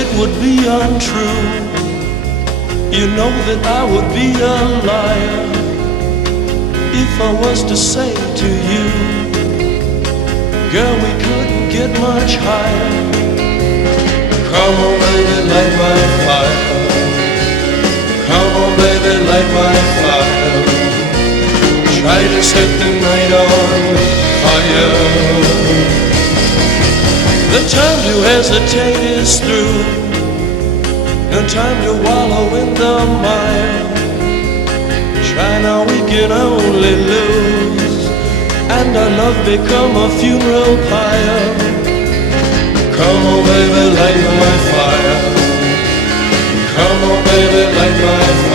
it would be untrue. You know that I would be a liar if I was to say to you, girl, we couldn't get much higher. Come on, baby, light my fire. Come on, baby, light my fire. Try to set the night on fire. The time to hesitate is through. No time to wallow in the mire. Try now, we can only lose, and our love become a funeral pyre. Come on, baby, light my fire. Come on, baby, light my fire.